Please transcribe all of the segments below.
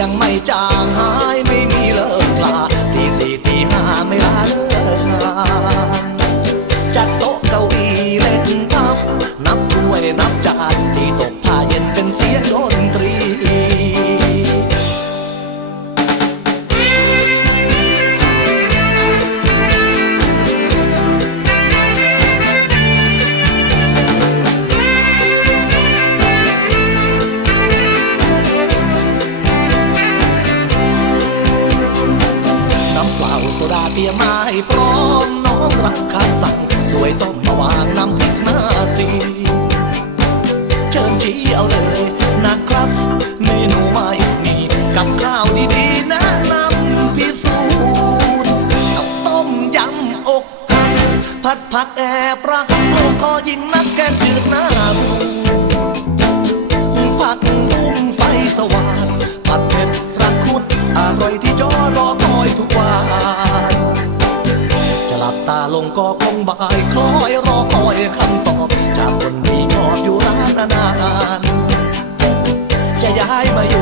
ยังไม่จางหาย เตรียมมาให้พร้อมน้องรักคำสั่ง สวยต้มมาวางน้ำพริกหน้าสีเชิญชี้เอาเลยนะครับ เมนูใหม่มีกับข้าวดีๆแนะนำพิสูจน์กับต้มยำอกหักผัดผักแอบรักลูกคอยิงนักแกงจืดหน้า ลงก็คงบ่ายคล้อยรอคอยคำตอบ จากคนที่ชอบอยู่ร้านนานๆจะย้ายมาอยู่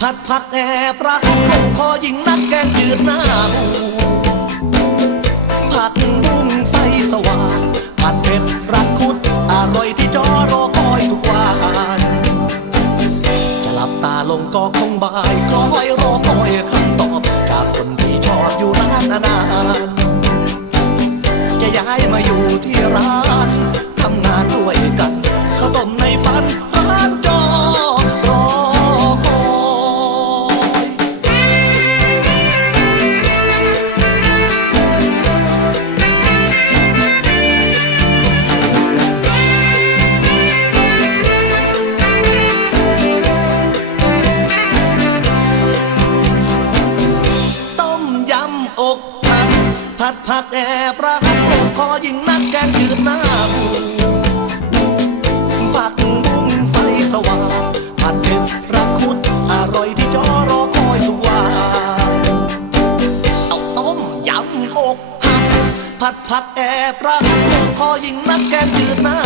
ผัดผักแอบรักคอหญิงนักแกงจืดหน้าบูผัก คอยิงนักแกงจืดหน้าบูผักบุ้งไฟสว่างผัดเผ็ดรักคุดอร่อยที่จอรอคอยสุกวาเอาต้มยำอกหักผัดผักแอบรักคอยิงนักแกงจืดหน้า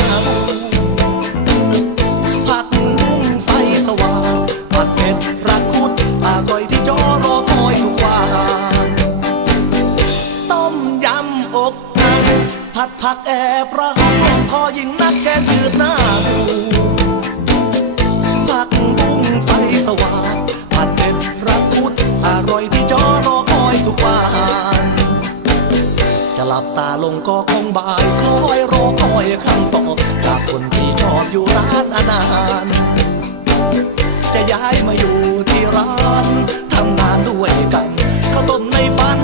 จะหลับตาลงก็คงบ่ายคอยรอคอยคำตอบจากคนที่ชอบอยู่ร้านอานานจะย้ายมาอยู่ที่ร้านทำงานด้วยกันข้าวต้มในฝัน